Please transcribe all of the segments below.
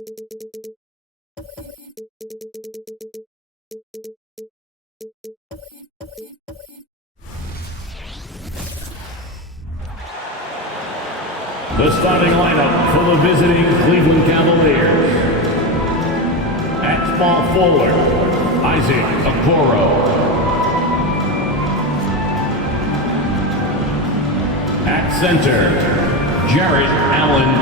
The starting lineup for the visiting Cleveland Cavaliers. At small forward, Isaac Okoro. At center, Jarrett Allen.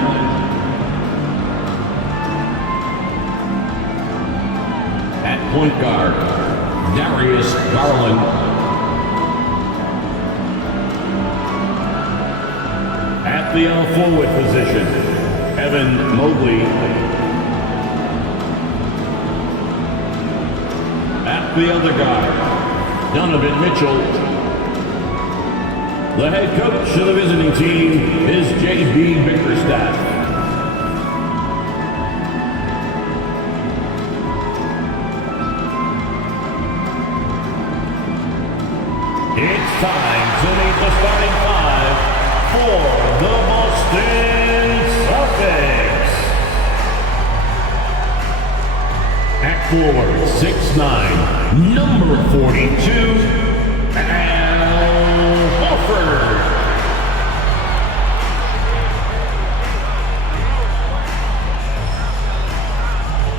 At point guard, Darius Garland. At the forward position, Evan Mobley. At the other guard, Donovan Mitchell. The head coach of the visiting team is J.B. Bickerstaff. It's time to meet the starting five for the Boston Celtics. At forward, 6'9", number 42, Al Horford.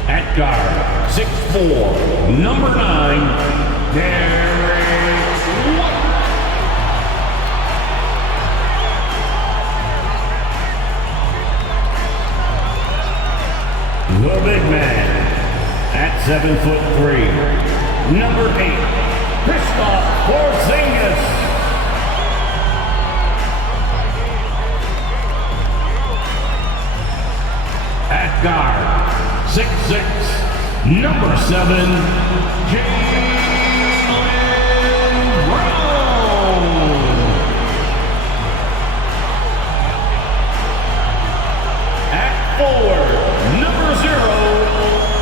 At guard, 6'4", number 9, Derek White. The big man, at 7'3", number 8, Kristaps Porzingis. At guard, 6'6", number 7, Jaylen Brown. At forward, number 0,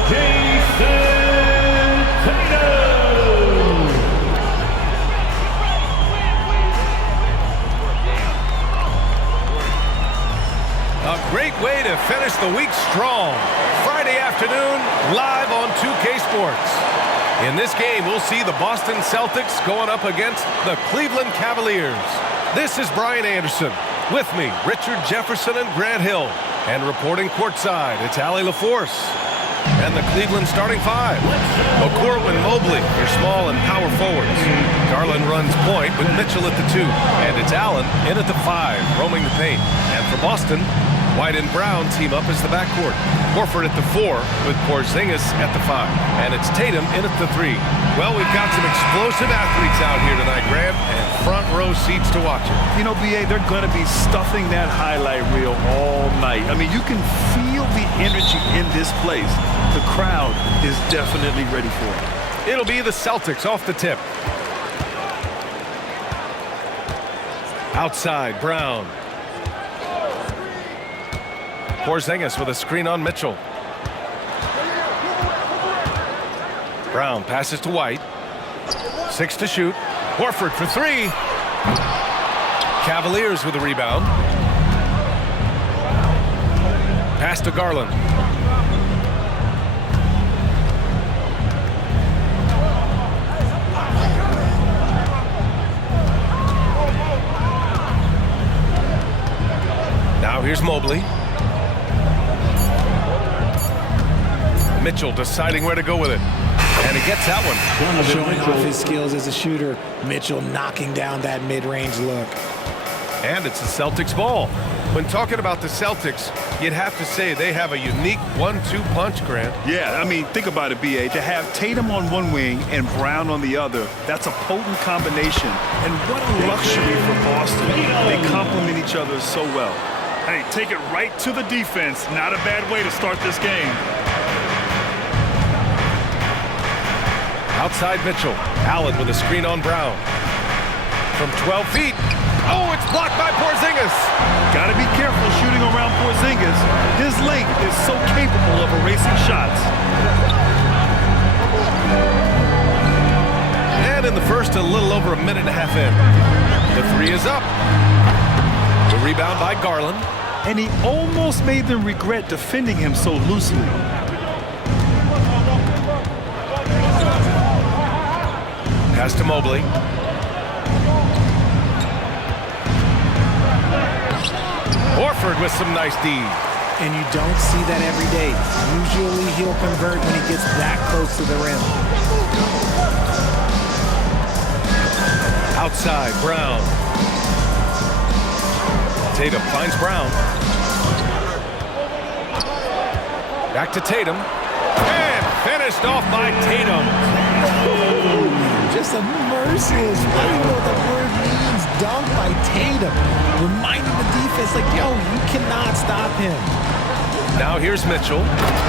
Jason Tatum. A great way to finish the week strong. Friday afternoon, live on 2K Sports. In this game, we'll see the Boston Celtics going up against the Cleveland Cavaliers. This is Brian Anderson. With me, Richard Jefferson and Grant Hill. And reporting courtside, it's Allie LaForce. And the Cleveland starting five. Okoro and Mobley, your small and power forwards. Garland runs point with Mitchell at the 2. And it's Allen in at the 5, roaming the paint. And for Boston, White and Brown team up as the backcourt. Horford at the 4 with Porzingis at the 5. And it's Tatum in at the 3. Well, we've got some explosive athletes out here tonight, Grant, and front row seats to watch it. You know, B.A., they're going to be stuffing that highlight reel all night. I mean, you can feel the energy in this place. The crowd is definitely ready for it. It'll be the Celtics off the tip. Outside, Brown. Porzingis with a screen on Mitchell. Brown passes to White. 6 to shoot. Horford for 3. Cavaliers with a rebound. Pass to Garland. Now here's Mobley. Mitchell deciding where to go with it. And he gets that one. Showing off his skills as a shooter. Mitchell knocking down that mid-range look. And it's the Celtics ball. When talking about the Celtics, you'd have to say they have a unique 1-2 punch, Grant. Yeah, I mean, think about it, B.A. To have Tatum on one wing and Brown on the other, that's a potent combination. And what a luxury for Boston. They complement each other so well. Hey, take it right to the defense. Not a bad way to start this game. Outside Mitchell. Allen with a screen on Brown. From 12 feet. Oh, it's blocked by Porzingis. Got to be careful shooting around Porzingis. His length is so capable of erasing shots. And in the first, a little over a minute and a half in. The 3 is up. The rebound by Garland. and he almost made them regret defending him so loosely. Pass to Mobley. Horford with some nice D. And you don't see that every day. Usually he'll convert when he gets that close to the rim. Outside, Brown. Tatum finds Brown. Back to Tatum. And finished off by Tatum. Just a merciless, I don't know what the word means, dunk by Tatum. Reminding the defense, like, yo, you cannot stop him. Now here's Mitchell.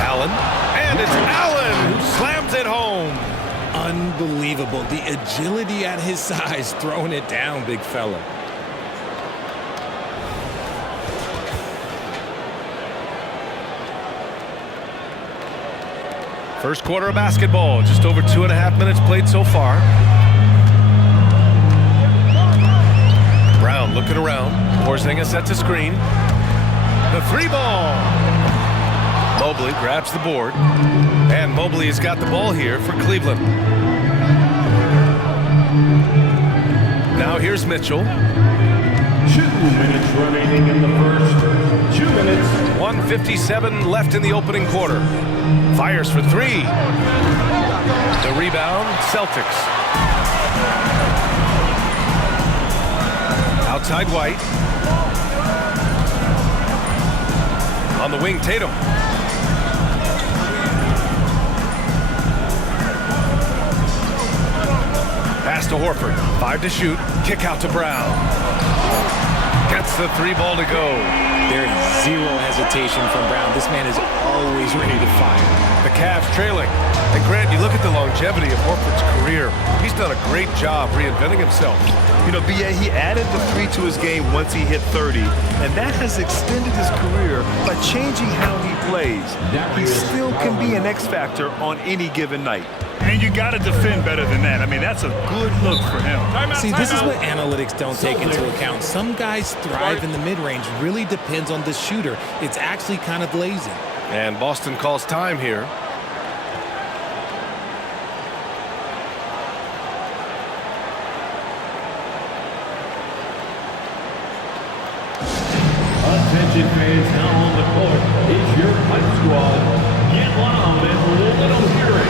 Allen. And it's Allen who slams it home. Unbelievable. The agility at his size, throwing it down, big fella. First quarter of basketball. Just over 2.5 minutes played so far. Brown looking around. Porzingis sets a screen. The three ball. Mobley grabs the board. And Mobley has got the ball here for Cleveland. Now here's Mitchell. 2 minutes remaining in the first. 2 minutes. 1:57 left in the opening quarter. Fires for three. The rebound, Celtics. Outside White. On the wing, Tatum. Pass to Horford. 5 to shoot. Kick out to Brown. Gets the three ball to go. There is zero hesitation from Brown. This man is always ready to fire. The Cavs trailing. And Grant, you look at the longevity of Horford's career. He's done a great job reinventing himself. You know, B.A., he added the 3 to his game once he hit 30, and that has extended his career by changing how he plays. He still can be an X factor on any given night. And you got to defend better than that. I mean, that's a good look for him. See, this is what analytics don't take into account. Some guys thrive in the mid-range. Really depends on the shooter. It's actually kind of lazy. And Boston calls time here. Attention fans, now on the court is your Pipe Squad. Get loud and let them hear it.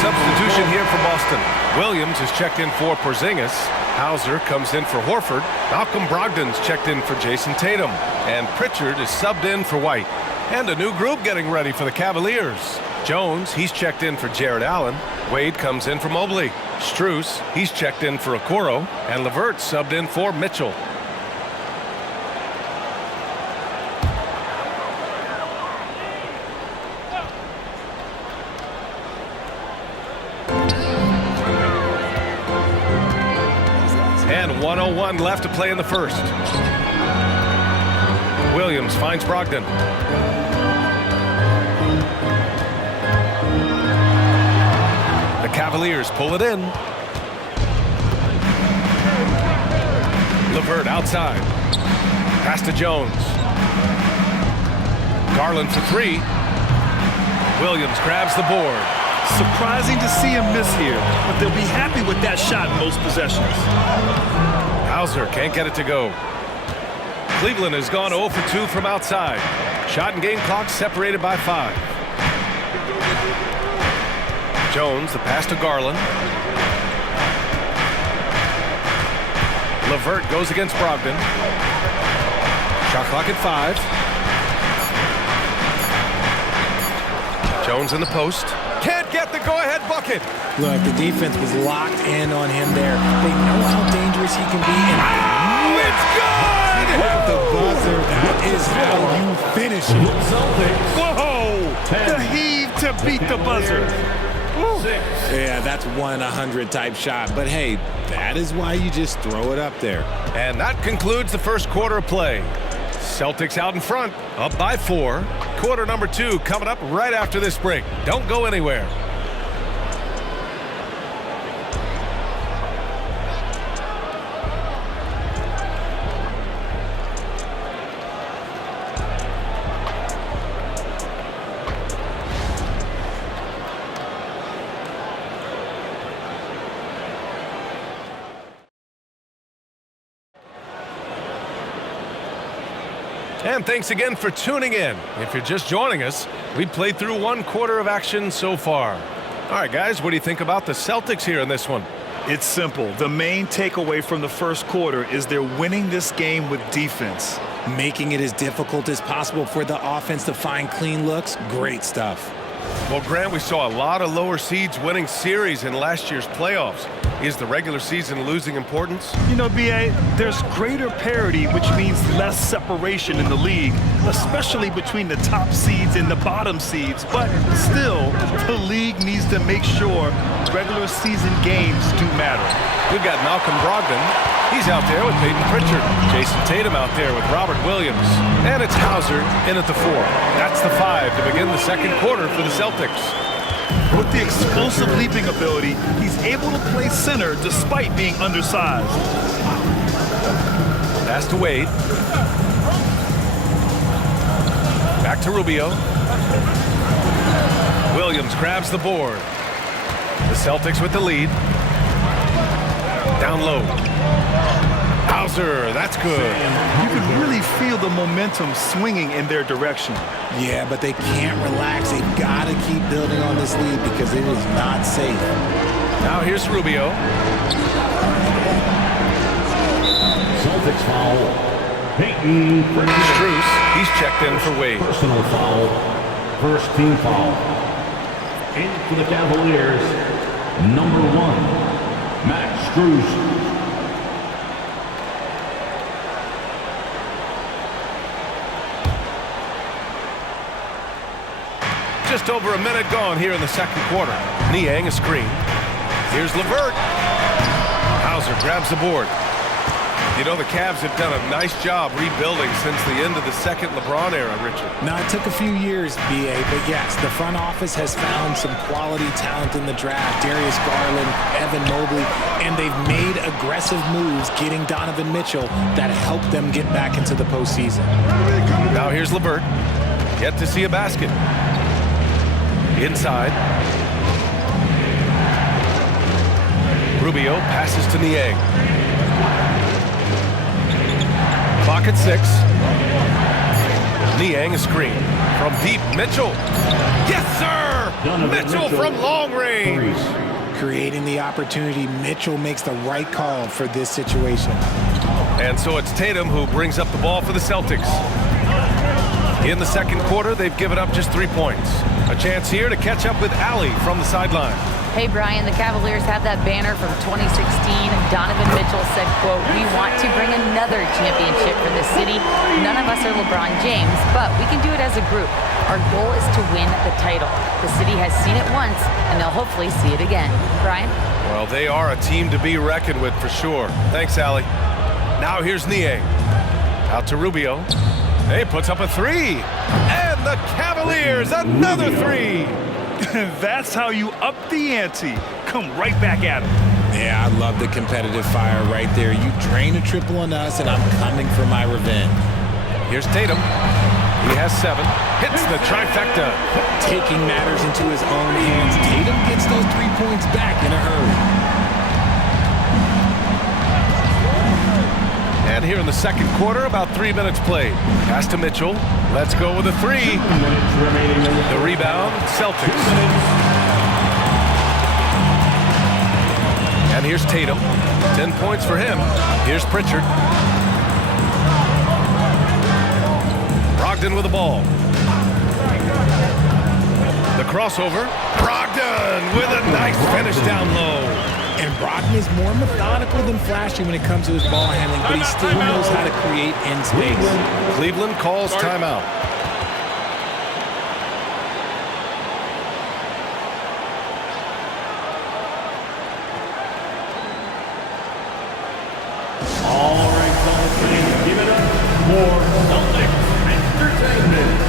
Substitution here for Boston. Williams is checked in for Porzingis. Hauser comes in for Horford. Malcolm Brogdon's checked in for Jason Tatum. And Pritchard is subbed in for White. And a new group getting ready for the Cavaliers. Jones, he's checked in for Jared Allen. Wade comes in for Mobley. Strus, he's checked in for Okoro. And LeVert subbed in for Mitchell. And 1:01 left to play in the first. Williams finds Brogdon. The Cavaliers pull it in. LeVert outside. Pass to Jones. Garland for three. Williams grabs the board. Surprising to see him miss here, but they'll be happy with that shot in most possessions. Hauser can't get it to go. Cleveland has gone 0 for 2 from outside. Shot and game clock separated by 5. Jones, the pass to Garland. LeVert goes against Brogdon. Shot clock at 5. Jones in the post. Can't get the go-ahead bucket. Look, the defense was locked in on him there. They know how dangerous he can be. And It's good! at the buzzer, that is how you finish it. Celtics. Whoa! The heave to beat the buzzer. Woo. Yeah, that's 1-100 type shot. But hey, that is why you just throw it up there. And that concludes the first quarter of play. Celtics out in front, up by 4. Quarter number 2 coming up right after this break. Don't go anywhere. And thanks again for tuning in. If you're just joining us, we played through 1 quarter of action so far. All right, guys, what do you think about the Celtics here in this one? It's simple. The main takeaway from the first quarter is they're winning this game with defense. Making it as difficult as possible for the offense to find clean looks. Great stuff. Well, Grant, we saw a lot of lower seeds winning series in last year's playoffs. Is the regular season losing importance? You know, B.A., there's greater parity, which means less separation in the league, especially between the top seeds and the bottom seeds. But still, the league needs to make sure regular season games do matter. We've got Malcolm Brogdon. He's out there with Peyton Pritchard. Jason Tatum out there with Robert Williams. And it's Hauser in at the 4. That's the 5 to begin the second quarter for the Celtics. With the explosive leaping ability, he's able to play center despite being undersized. Pass to Wade. Back to Rubio. Williams grabs the board. The Celtics with the lead. Down low. Hauser, that's good. You can really feel the momentum swinging in their direction. Yeah, but they can't relax. They've got to keep building on this lead because it is not safe. Now here's Rubio. Celtics foul. Peyton Pritchard. Strus, he's checked in for Wade. Personal foul. First team foul. In for the Cavaliers, number 1, Max Strus. Just over a minute gone here in the second quarter. Niang a screen. Here's LeVert. Hauser grabs the board. You know, the Cavs have done a nice job rebuilding since the end of the second LeBron era, Richard. Now, it took a few years, B.A., but yes, the front office has found some quality talent in the draft. Darius Garland, Evan Mobley, and they've made aggressive moves getting Donovan Mitchell that help them get back into the postseason. Now here's LeVert. Yet to see a basket. Inside. Rubio passes to Niang. Clock at 6. Niang a screen. From deep, Mitchell. Yes, sir! Mitchell from long range. Creating the opportunity, Mitchell makes the right call for this situation. And so it's Tatum who brings up the ball for the Celtics. In the second quarter, they've given up just 3 points. A chance here to catch up with Allie from the sideline. Hey, Brian, the Cavaliers have that banner from 2016. Donovan Mitchell said, quote, "We want to bring another championship for this city. None of us are LeBron James, but we can do it as a group. Our goal is to win the title. The city has seen it once, and they'll hopefully see it again." Brian? Well, they are a team to be reckoned with for sure. Thanks, Allie. Now here's Niang. Out to Rubio. He puts up a 3. And the Cavaliers, another 3. That's how you up the ante. Come right back at him. Yeah, I love the competitive fire right there. You drain a triple on us, and I'm coming for my revenge. Here's Tatum. He has 7. Hits the trifecta. Taking matters into his own hands. Tatum gets those 3 points back in a hurry. And here in the second quarter, about 3 minutes played. Pass to Mitchell. Let's go with a 3. The rebound, Celtics. And here's Tatum. 10 points for him. Here's Pritchard. Brogdon with the ball. The crossover. Brogdon with a nice finish down low. And Brogdon is more methodical than flashy when it comes to his ball handling, but he still knows how to create in space. Cleveland calls timeout. All right, Celtics fans, give it up for Celtics Entertainment.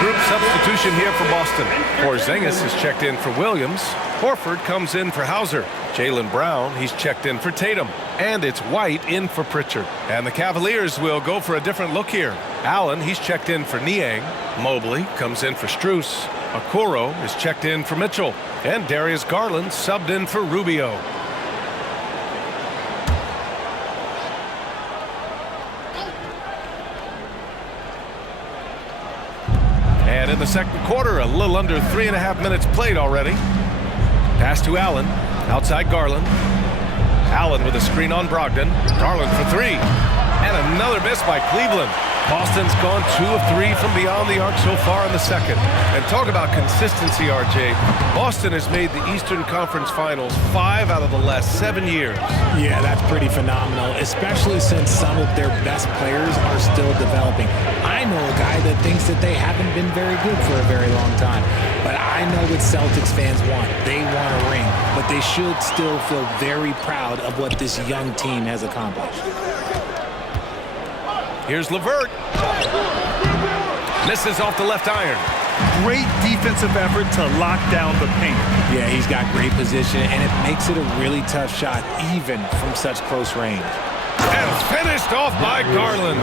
Group substitution here for Boston. Porzingis is checked in for Williams. Horford comes in for Hauser. Jaylen Brown, he's checked in for Tatum. And it's White in for Pritchard. And the Cavaliers will go for a different look here. Allen, he's checked in for Niang. Mobley comes in for Strus. Okoro is checked in for Mitchell. And Darius Garland subbed in for Rubio. And in the second quarter, a little under 3.5 minutes played already. Pass to Allen. Outside Garland. Allen with a screen on Brogdon. Garland for 3. And another miss by Cleveland. Boston's gone 2 of 3 from beyond the arc so far in the second. And talk about consistency, RJ. Boston has made the Eastern Conference Finals 5 out of the last 7 years. Yeah, that's pretty phenomenal, especially since some of their best players are still developing. I know a guy that thinks that they haven't been very good for a very long time. But I know what Celtics fans want. They want a ring. But they should still feel very proud of what this young team has accomplished. Here's LeVert. Misses off the left iron. Great defensive effort to lock down the paint. Yeah, he's got great position, and it makes it a really tough shot, even from such close range. And finished off by Garland.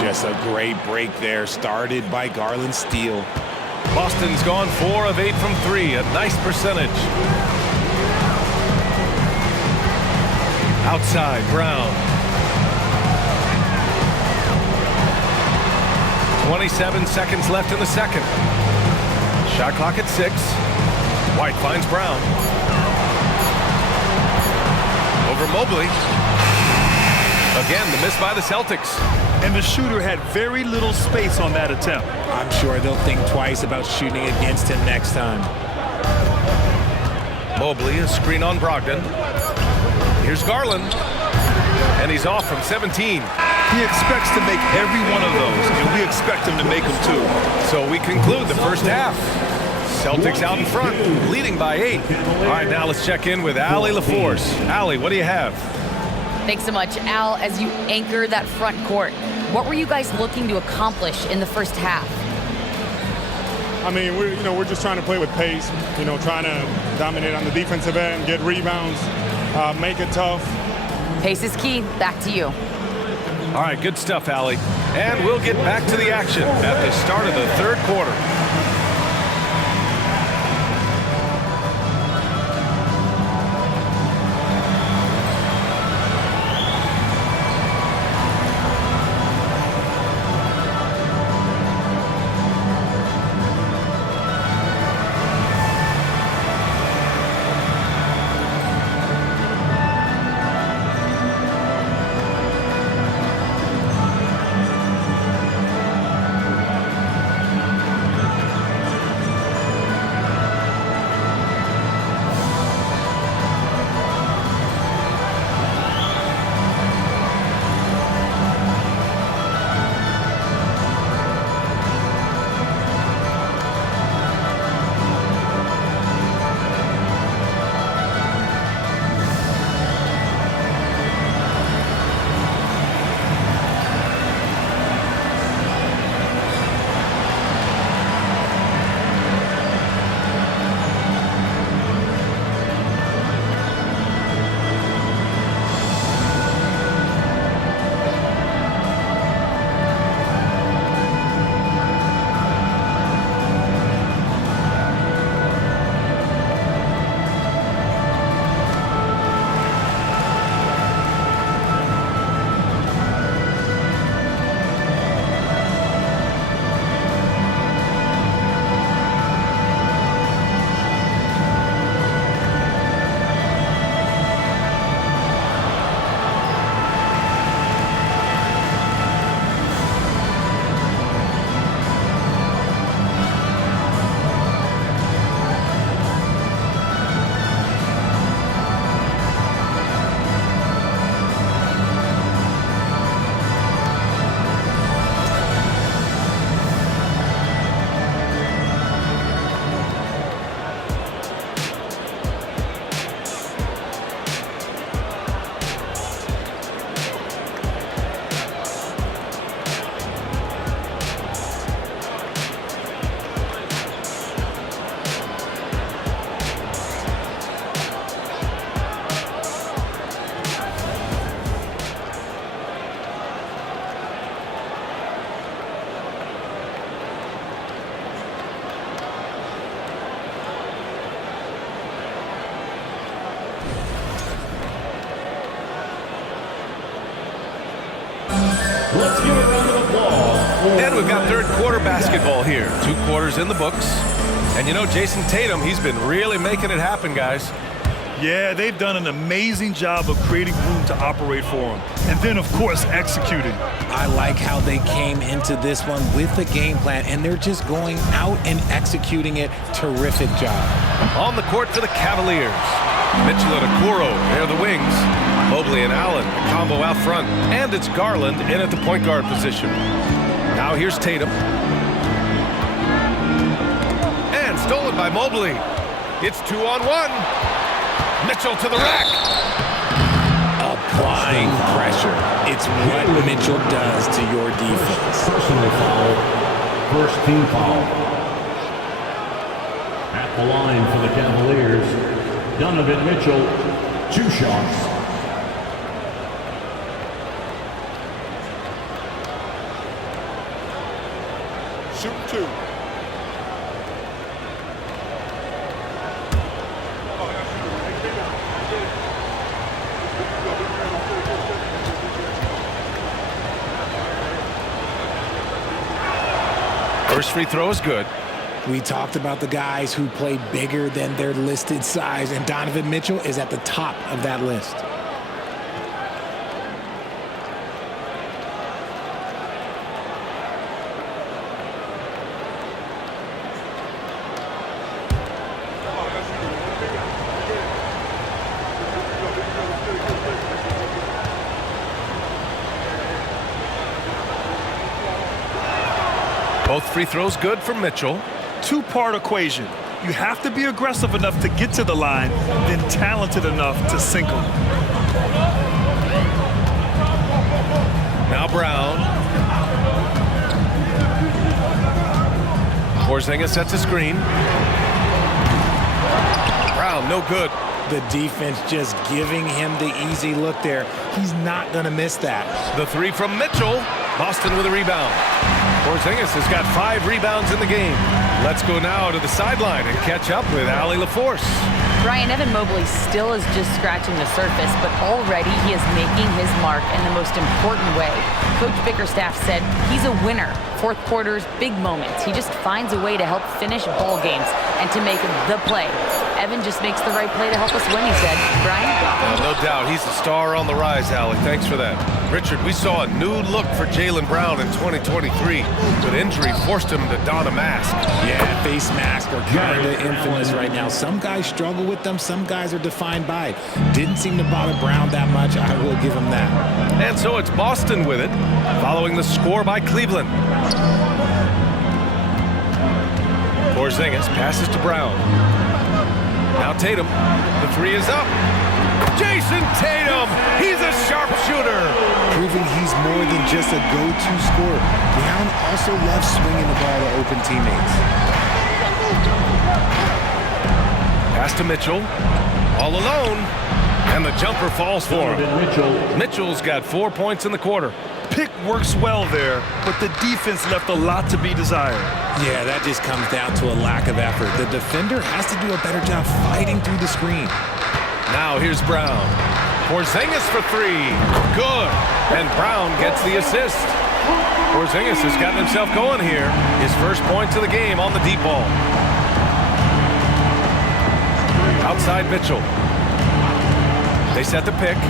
Just a great break there, started by Garland's steal. Boston's gone 4 of 8 from 3, a nice percentage. Outside, Brown. 27 seconds left in the second. Shot clock at 6. White finds Brown. Over Mobley. Again, the miss by the Celtics. And the shooter had very little space on that attempt. I'm sure they'll think twice about shooting against him next time. Mobley, a screen on Brogdon. Here's Garland. And he's off from 17. He expects to make every one of those, and we expect him to make them too. So we conclude the first half. Celtics out in front, leading by 8. All right, now let's check in with Allie LaForce. Allie, what do you have? Thanks so much, Al. As you anchor that front court, what were you guys looking to accomplish in the first half? I mean, we're just trying to play with pace, trying to dominate on the defensive end, get rebounds, make it tough. Pace is key. Back to you. All right, good stuff, Allie. And we'll get back to the action at the start of the third quarter. Let's give a round of applause. And we've got third quarter basketball here. 2 quarters in the books. And you know, Jason Tatum, he's been really making it happen, guys. Yeah, they've done an amazing job of creating room to operate for him. And then, of course, executing. I like how they came into this one with the game plan, and they're just going out and executing it. Terrific job. On the court for the Cavaliers. Mitchell and Okoro, they're the wings. Mobley and Allen, the combo out front. And it's Garland in at the point guard position. Now here's Tatum. And stolen by Mobley. It's 2-on-1. Mitchell to the rack. Applying pressure. It's what Mitchell does to your defense. Personal foul. First team foul. At the line for the Cavaliers, Donovan Mitchell, 2 shots. Shoot 2. First free throw is good. We talked about the guys who play bigger than their listed size, and Donovan Mitchell is at the top of that list. Both free throws good for Mitchell. 2-part equation. You have to be aggressive enough to get to the line, then talented enough to sink them. Now Brown. Porzingis sets a screen. Brown, no good. The defense just giving him the easy look there. He's not going to miss that. The 3 from Mitchell. Boston with a rebound. Porzingis has got 5 rebounds in the game. Let's go now to the sideline and catch up with Allie LaForce. Brian, Evan Mobley still is just scratching the surface, but already he is making his mark in the most important way. Coach Bickerstaff said he's a winner. Fourth quarters, big moments. He just finds a way to help finish ball games and to make the play. Evan just makes the right play to help us win, he said. Brian? No doubt. He's the star on the rise, Allie. Thanks for that. Richard, we saw a new look for Jaylen Brown in 2023, but injury forced him to don a mask. Yeah, face mask are kind of infamous right now. Some guys struggle with them. Some guys are defined by it. Didn't seem to bother Brown that much. I will give him that. And so it's Boston with it, following the score by Cleveland. Porzingis passes to Brown. Now Tatum. The 3 is up. Jason Tatum! He's a sharpshooter! Proving he's more than just a go-to scorer. Brown also loves swinging the ball to open teammates. Pass to Mitchell. All alone. And the jumper falls for him. Mitchell's got 4 points in the quarter. Pick works well there, but the defense left a lot to be desired. Yeah, that just comes down to a lack of effort. The defender has to do a better job fighting through the screen. Now here's Brown. Porzingis for 3. Good. And Brown gets the assist. Porzingis has gotten himself going here. His first points of the game on the deep ball. Outside Mitchell. They set the pick.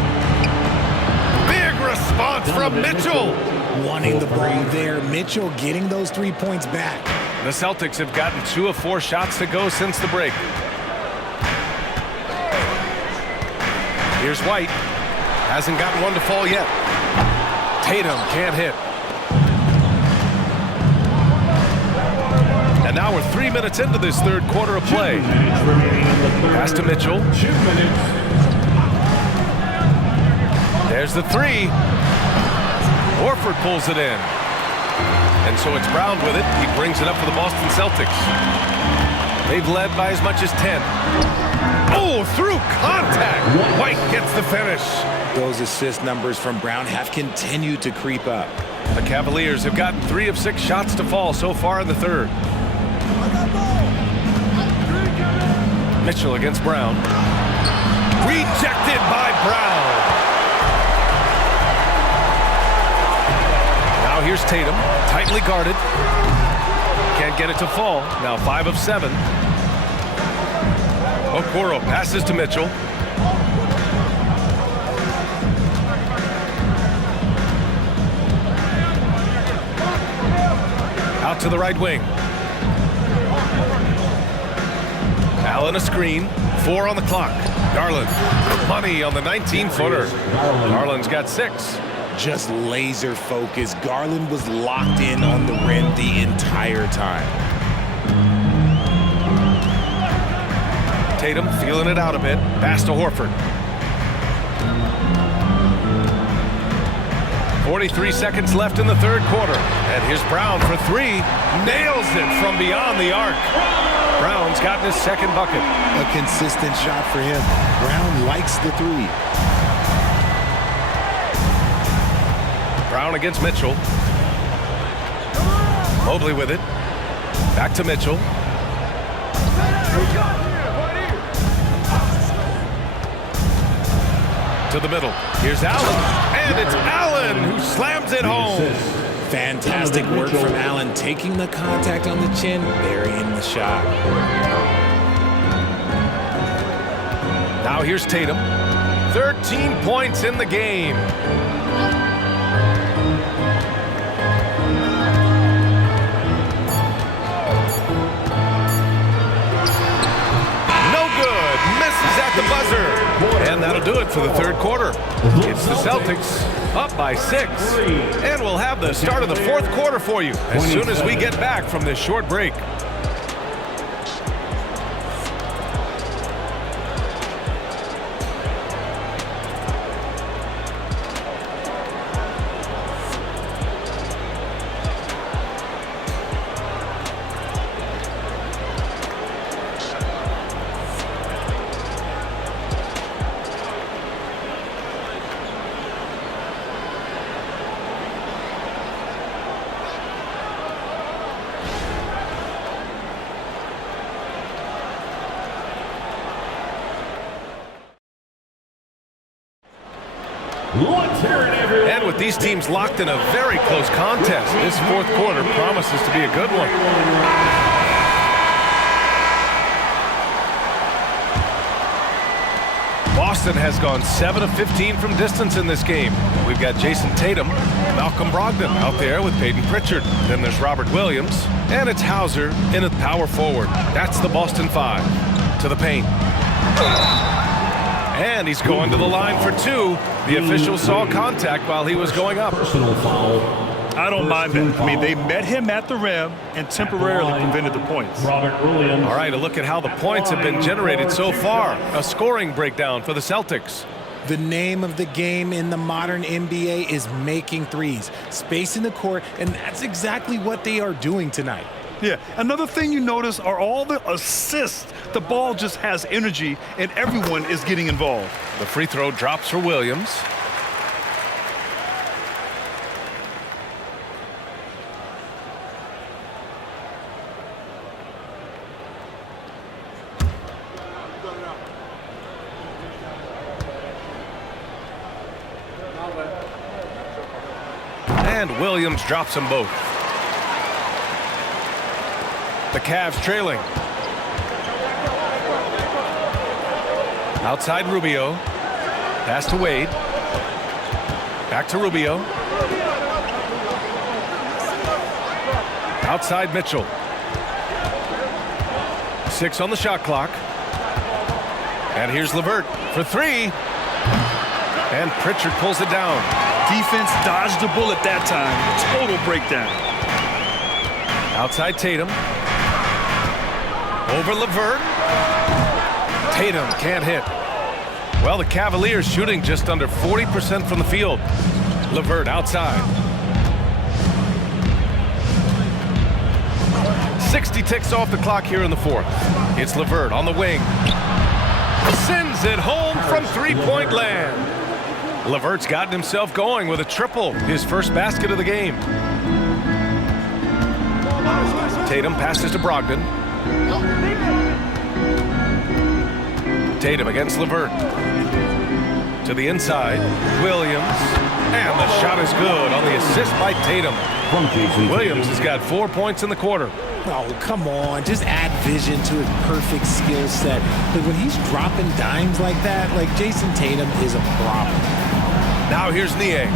Big response from Mitchell. Wanting the ball there. Mitchell getting those 3 points back. The Celtics have gotten 2 of 4 shots to go since the break. Here's White. Hasn't gotten one to fall yet. Tatum can't hit. And now we're 3 minutes into this third quarter of play. Pass to Mitchell. 2 minutes. There's the 3. Horford pulls it in. And so it's Brown with it. He brings it up for the Boston Celtics. They've led by as much as 10. Oh, through contact. White gets the finish. Those assist numbers from Brown have continued to creep up. The Cavaliers have gotten 3 of 6 shots to fall so far in the third. Mitchell against Brown. Rejected by Brown. Here's Tatum, tightly guarded. Can't get it to fall. Now 5 of 7. Okoro passes to Mitchell. Out to the right wing. Allen a screen. 4 on the clock. Garland, money on the 19-footer. Garland's got 6. Just laser focused. Garland was locked in on the rim the entire time. Tatum feeling it out a bit. Pass to Horford. 43 seconds left in the third quarter. And here's Brown for 3. Nails it from beyond the arc. Brown's gotten his second bucket. A consistent shot for him. Brown likes the 3. Brown against Mitchell. Mobley with it. Back to Mitchell. To the middle. Here's Allen. And it's Allen who slams it home. Fantastic work from Allen, taking the contact on the chin, burying the shot. Now here's Tatum. 13 points in the game. No good. Misses at the buzzer. And that'll do it for the third quarter. It's the Celtics up by 6. And we'll have the start of the fourth quarter for you as soon as we get back from this short break. And with these teams locked in a very close contest, this fourth quarter promises to be a good one. Boston has gone 7 of 15 from distance in this game. We've got Jason Tatum, Malcolm Brogdon out there with Peyton Pritchard. Then there's Robert Williams, and it's Hauser in at power forward. That's the Boston 5. To the paint. And he's going to the line for 2. The official saw contact while he was going up. Personal foul. I don't mind that. I mean, they met him at the rim and temporarily prevented the points. Robert Williams. All right, a look at how the points have been generated so far. A scoring breakdown for the Celtics. The name of the game in the modern NBA is making threes, spacing the court, and that's exactly what they are doing tonight. Yeah, another thing you notice are all the assists. The ball just has energy, and everyone is getting involved. The free throw drops for Williams. And Williams drops them both. The Cavs trailing. Outside Rubio. Pass to Wade. Back to Rubio. Outside Mitchell. 6 on the shot clock. And here's LeVert for 3. And Pritchard pulls it down. Defense dodged the bullet that time. Total breakdown. Outside Tatum. Over LeVert. Tatum can't hit. Well, the Cavaliers shooting just under 40% from the field. LeVert outside. 60 ticks off the clock here in the fourth. It's LeVert on the wing. Sends it home from three-point land. LeVert's gotten himself going with a triple, his first basket of the game. Tatum passes to Brogdon. Tatum against LeVert. To the inside. Williams. And the shot is good on the assist by Tatum. From Jason Williams Tatum. has got 4 points in the quarter. Oh, come on. Just add vision to his perfect skill set. But when he's dropping dimes like that, like Jason Tatum is a problem. Now here's Niang.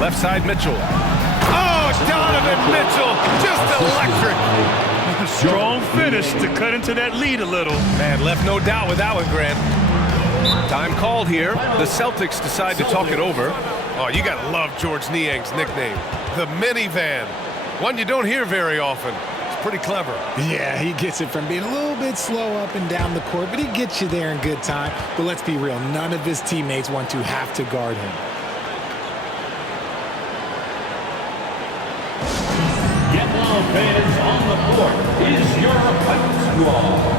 Left side, Mitchell. Oh, Donovan Mitchell, just electric. Strong finish to cut into that lead a little. Man, left no doubt with that one, Grant. Time called here. The Celtics decide to talk it over. Oh, you gotta love George Niang's nickname, the minivan. One you don't hear very often. It's pretty clever. Yeah, he gets it from being a little bit slow up and down the court, but he gets you there in good time. But let's be real, none of his teammates want to have to guard him. Yellow fans on the court is your fight squad.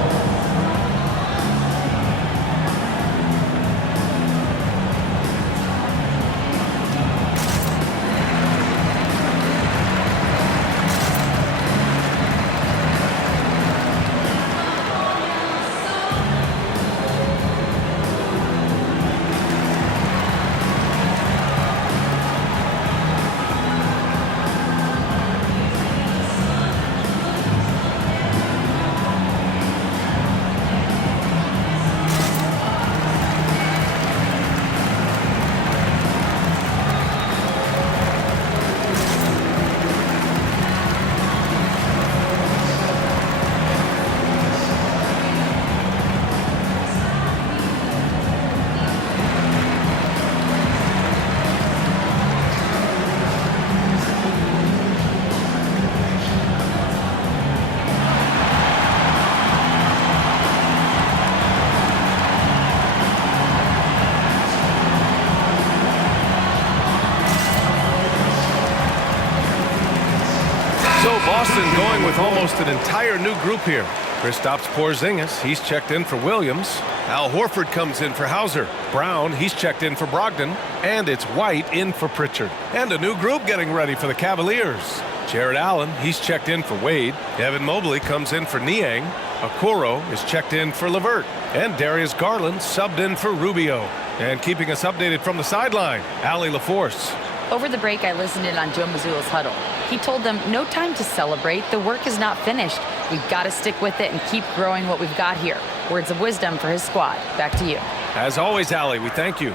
Boston going with almost an entire new group here. Kristaps Porzingis, he's checked in for Williams. Al Horford comes in for Hauser. Brown, he's checked in for Brogdon. And it's White in for Pritchard. And a new group getting ready for the Cavaliers. Jared Allen, he's checked in for Wade. Evan Mobley comes in for Niang. Okoro is checked in for LeVert. And Darius Garland subbed in for Rubio. And keeping us updated from the sideline, Allie LaForce. Over the break, I listened in on Joe Mazzulla's huddle. He told them, no time to celebrate. The work is not finished. We've got to stick with it and keep growing what we've got here. Words of wisdom for his squad. Back to you. As always, Allie, we thank you.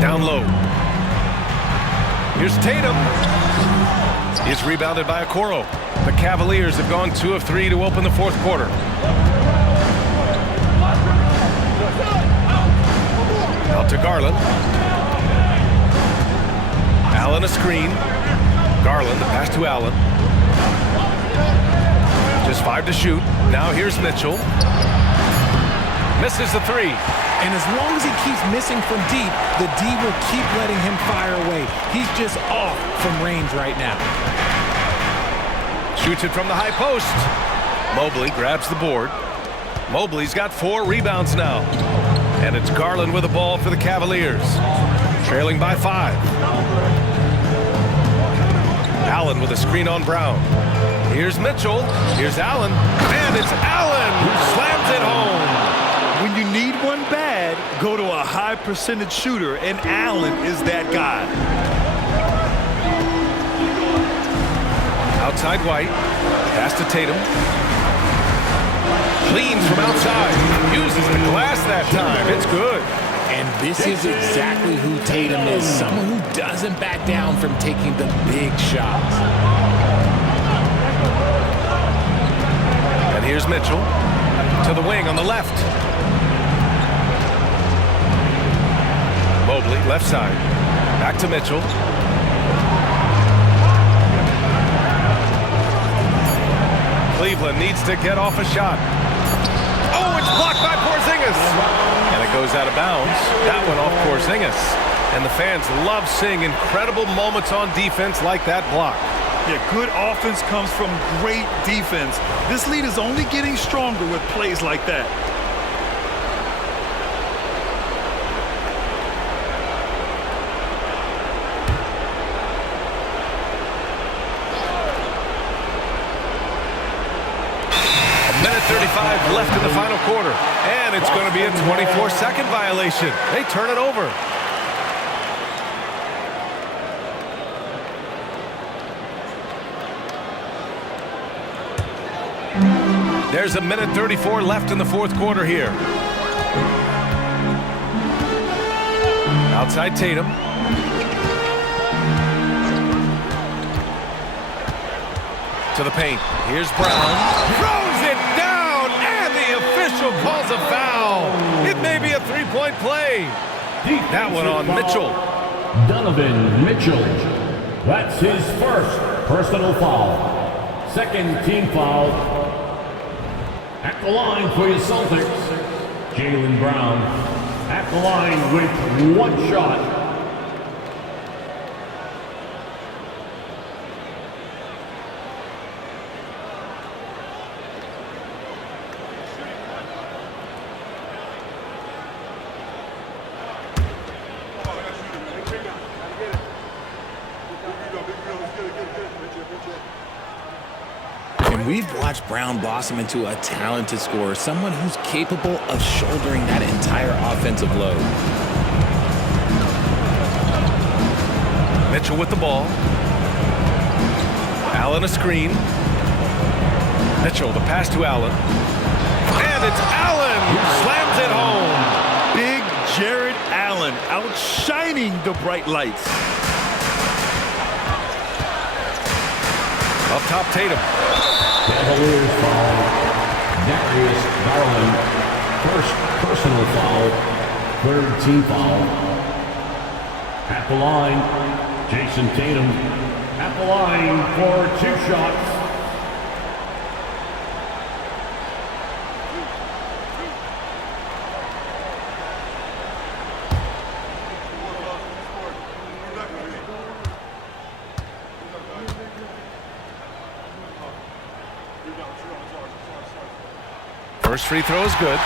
Down low. Here's Tatum. It's rebounded by Okoro. The Cavaliers have gone 2 of 3 to open the fourth quarter. Out to Garland. Allen a screen. Garland, the pass to Allen. Just 5 to shoot. Now here's Mitchell. Misses the 3. And as long as he keeps missing from deep, the D will keep letting him fire away. He's just off from range right now. Shoots it from the high post. Mobley grabs the board. Mobley's got 4 rebounds now. And it's Garland with the ball for the Cavaliers. Trailing by 5. Allen with a screen on Brown. Here's Mitchell. Here's Allen. And it's Allen who slams it home. When you need one bad, go to a high percentage shooter, and Allen is that guy. Outside White. Pass to Tatum. Cleans from outside. Uses the glass that time. It's good. And this is exactly who Tatum is. Someone who doesn't back down from taking the big shots. And here's Mitchell. To the wing on the left. Mobley, left side. Back to Mitchell. Cleveland needs to get off a shot. Oh, it's blocked by Porzingis. And it goes out of bounds. That one off Porzingis. And the fans love seeing incredible moments on defense like that block. Yeah, good offense comes from great defense. This lead is only getting stronger with plays like that. Minute 35 left in the final quarter. And it's going to be a 24-second violation. They turn it over. There's 1:34 left in the fourth quarter here. Outside Tatum. To the paint. Here's Brown. Throws it down, and the official calls a foul. It may be a three-point play. That one on Mitchell. Donovan Mitchell. That's his first personal foul. Second team foul. At the line for your Celtics, Jaylen Brown. At the line with one shot. And we've watched Brown blossom into a talented scorer, someone who's capable of shouldering that entire offensive load. Mitchell with the ball. Allen a screen. Mitchell, the pass to Allen. And it's Allen who slams it home. Big Jared Allen outshining the bright lights. Up top, Tatum. Cavaliers foul. Darius Garland. First personal foul. Third team foul. At the line, Jason Tatum. At the line for two shots. First free throw is good,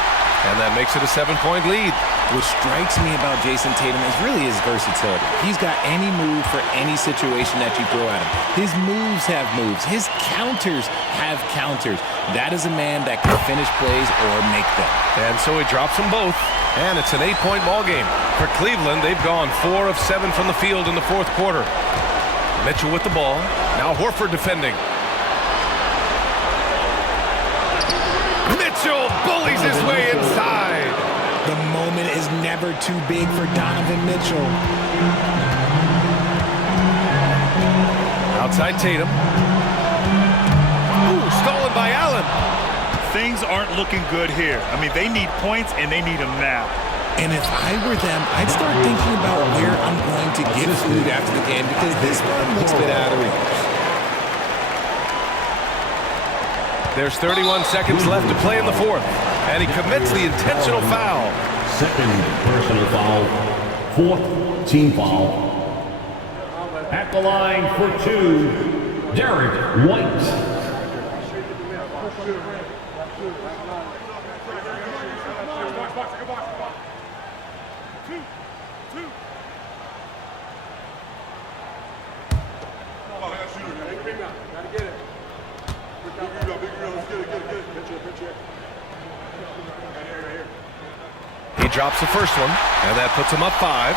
and that makes it a 7-point lead. What strikes me about Jason Tatum is really his versatility. He's got any move for any situation that you throw at him. His moves have moves. His counters have counters. That is a man that can finish plays or make them. And so he drops them both, and it's an 8-point ball game. For Cleveland, they've gone 4 of 7 from the field in the fourth quarter. Mitchell with the ball. Now Horford defending. Mitchell bullies his way inside. The moment is never too big for Donovan Mitchell. Outside Tatum. Ooh, stolen by Allen. Things aren't looking good here. I mean, they need points, and they need them now. And if I were them, I'd start thinking about where I'm going to get food after the game, because this one looks a bit out of reach. There's 31 seconds left to play in the fourth, and he commits the intentional foul. Second personal foul. Fourth team foul. At the line for two, Derek White. He drops the first one, and that puts him up 5.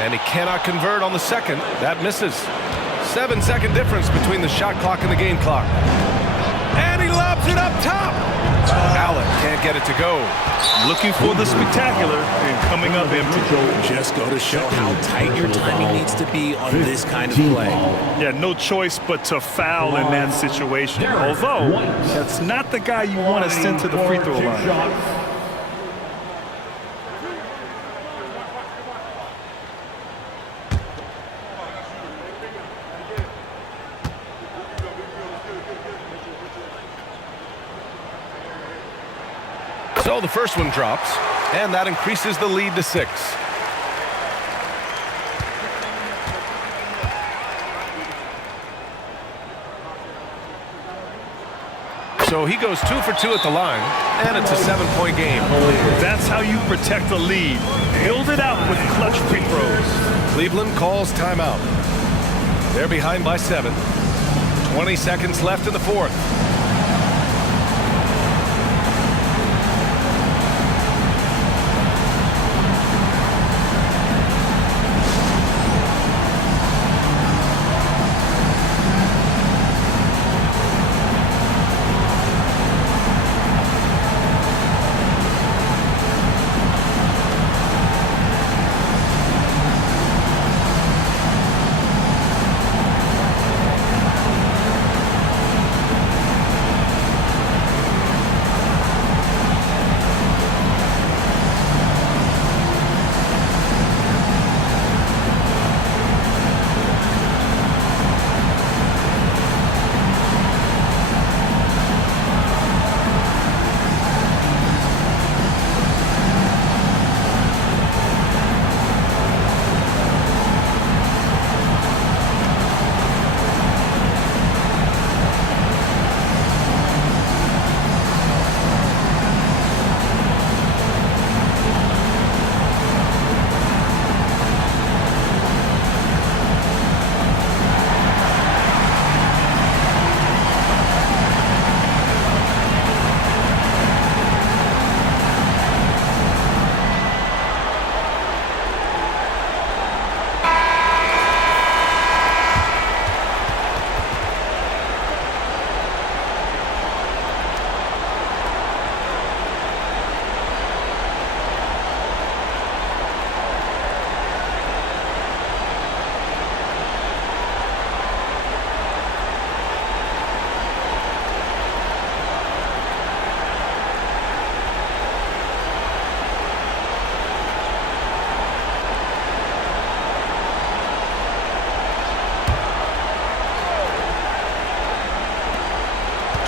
And he cannot convert on the second. That misses. 7-second difference between the shot clock and the game clock. And he lobs it up top. Allen can't get it to go. Looking for the spectacular and coming up empty. Just go to show how tight your timing needs to be on this kind of play. Yeah, no choice but to foul in that situation. Although, that's not the guy you want to send to the free throw line. So the first one drops, and that increases the lead to 6. So he goes 2 for 2 at the line, and it's a 7-point game. That's how you protect the lead. Build it out with clutch free throws. Cleveland calls timeout. They're behind by 7. 20 seconds left in the fourth.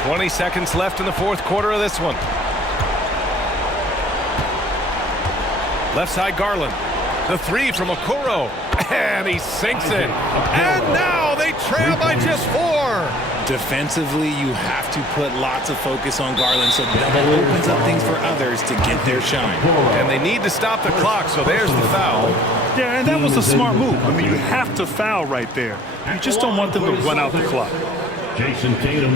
20 seconds left in the fourth quarter of this one. Left side Garland. The three from Okoro. And he sinks it. And now they trail by just 4. Defensively, you have to put lots of focus on Garland, so that opens up things for others to get their shine. And they need to stop the clock, so there's the foul. Yeah, and that was a smart move. I mean, you have to foul right there. You just don't want them to run out the clock. Jason Tatum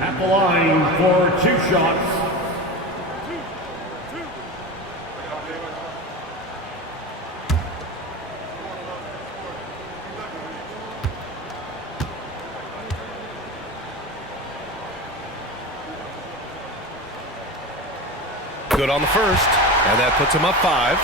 at the line for 2 shots. Good on the first, and that puts him up 5.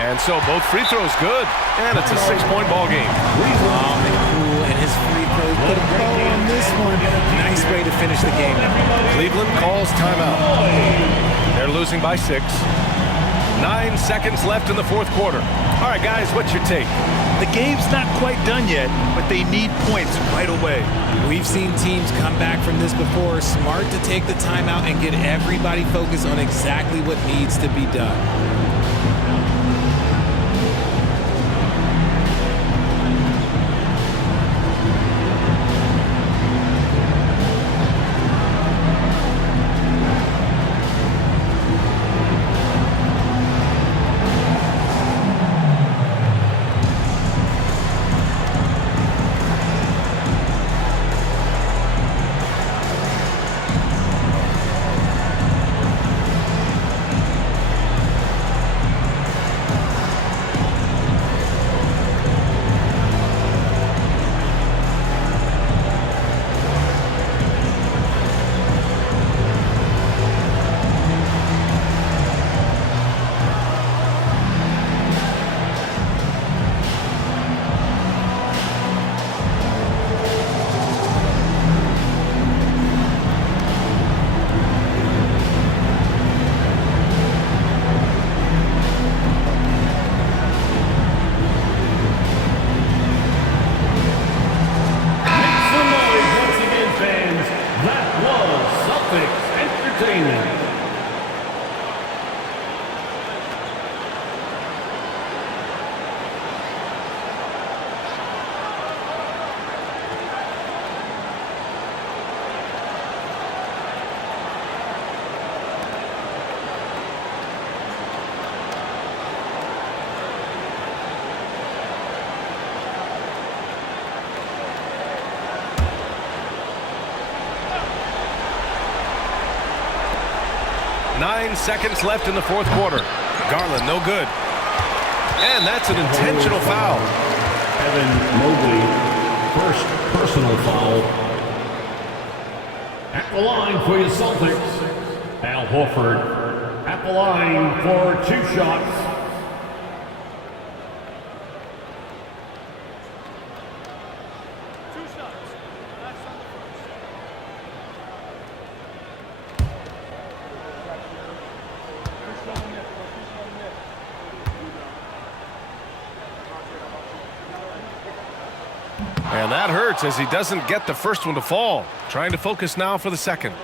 And so both free throws good, and it's a 6-point ball game. And his free throws put a bow on this one. Nice way to finish the game. Cleveland calls timeout. They're losing by 6. 9 seconds left in the fourth quarter. All right, guys, what's your take? The game's not quite done yet, but they need points right away. We've seen teams come back from this before. Smart to take the timeout and get everybody focused on exactly what needs to be done. Entertainment. 9 seconds left in the fourth quarter. Garland, no good. And that's an intentional foul. Evan Mobley, first personal foul. At the line for your Celtics, Al Horford. At the line for 2 shots. And that hurts as he doesn't get the first one to fall. Trying to focus now for the second.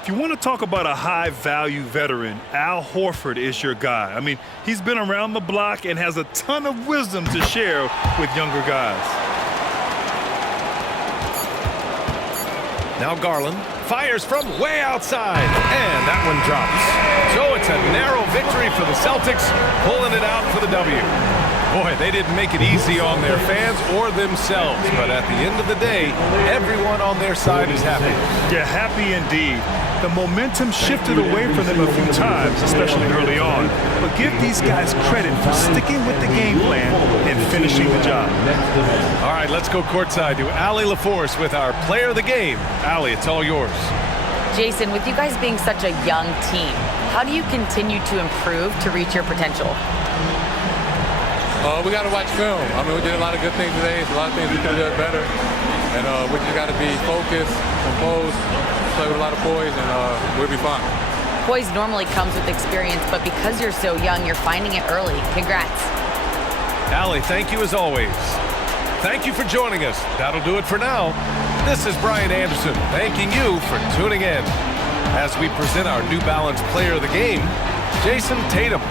If you want to talk about a high-value veteran, Al Horford is your guy. I mean, he's been around the block and has a ton of wisdom to share with younger guys. Now Garland fires from way outside, and that one drops. So it's a narrow victory for the Celtics, pulling it out for the W. Boy, they didn't make it easy on their fans or themselves, but at the end of the day, everyone on their side is happy. Yeah, happy indeed. The momentum shifted away from them a few times, especially early on. But give these guys credit for sticking with the game plan and finishing the job. All right, let's go courtside to Allie LaForce with our player of the game. Allie, it's all yours. Jason, with you guys being such a young team, how do you continue to improve to reach your potential? We got to watch film. I mean, we did a lot of good things today. There's a lot of things we could have done better. And we just got to be focused, composed, play with a lot of poise, and we'll be fine. Poise normally comes with experience, but because you're so young, you're finding it early. Congrats. Allie, thank you as always. Thank you for joining us. That'll do it for now. This is Brian Anderson thanking you for tuning in as we present our New Balance Player of the Game, Jason Tatum.